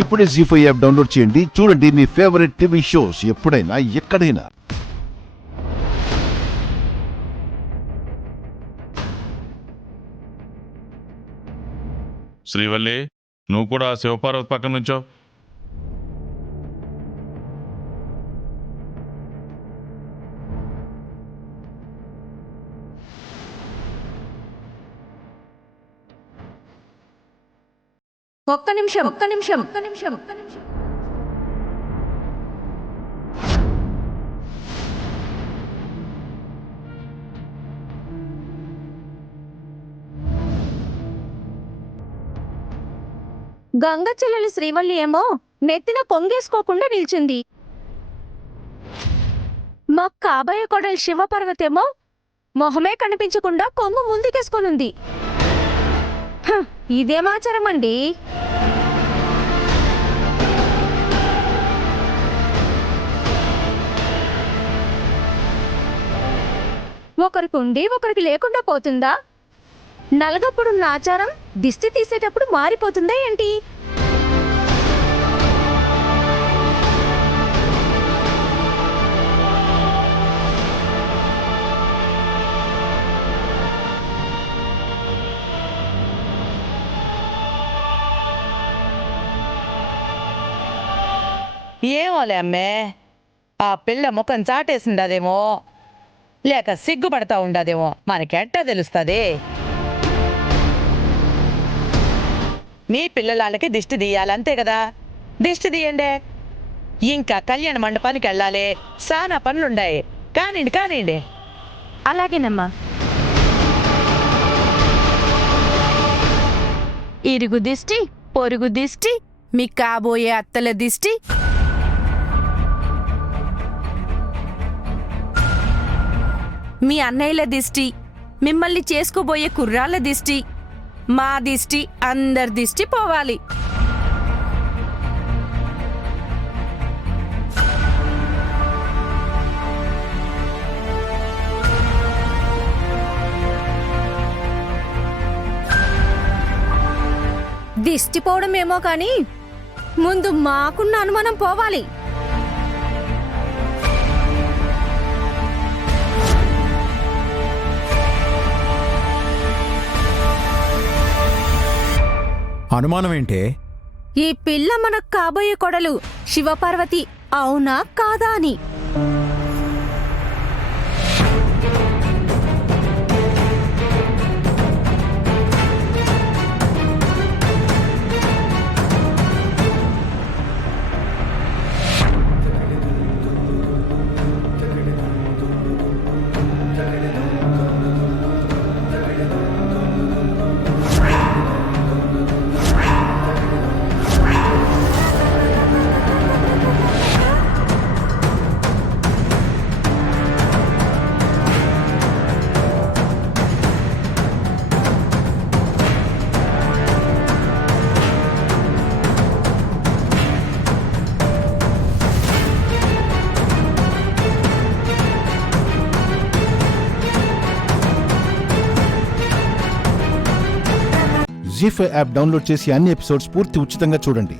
ఇప్పుడే జీ5 app download చేయండి. చూడండి మీ ఫేవరెట్ టీవీ షోస్ ఎప్పుడైనా ఎక్కడైనా. శ్రీవల్లి, నువ్వు కూడా శివపార్వతి పక్కన నుంచో. ఒక్క నిమిషం. గంగ చెల్లెలు శ్రీవల్లి ఏమో నెత్తిన కొంగేసుకోకుండా నిల్చుంది. మా కాబోయే కొడలు శివపార్వతేమో మొహమే కనిపించకుండా కొంగు ముందుకేసుకొనుంది. ఇదేమాచారం అండి? ఒకరికి ఉండి ఒకరికి లేకుండా పోతుందా? నలగప్పుడున్న ఆచారం దిష్టి తీసేటప్పుడు మారిపోతుందా ఏంటి? ఏమోలే అమ్మే, ఆ పిల్ల ముఖం చాటేసిండదేమో, లేక సిగ్గుపడతా ఉండదేమో, మనకెట్టా తెలుస్తుంది? మీ పిల్లలకి దిష్టి తీయాలంతే కదా, దిష్టి తీయండి. ఇంకా కళ్యాణ మండపానికి వెళ్ళాలి, చాలా పనులుండాయి. కానివ్వండి. అలాగేనమ్మా. ఇరుగు దిష్టి, పొరుగు దిష్టి, మీ కాబోయే అత్తల దిష్టి, మీ అన్నయ్యల దిష్టి, మిమ్మల్ని చేసుకోబోయే కుర్రాళ్ళ దిష్టి, మా దిష్టి, అందరి దిష్టి పోవాలి. దిష్టి పోవడం ఏమో కానీ ముందు మాకున్న అనుమానం పోవాలి. అనుమానం ఏంటే? ఈ పిల్ల మనకు కాబోయే కొడలు శివపార్వతి అవునా కాదా అని. జీ5 యాప్ డౌన్లోడ్ చేసి అన్ని ఎపిసోడ్స్ పూర్తి ఉచితంగా చూడండి.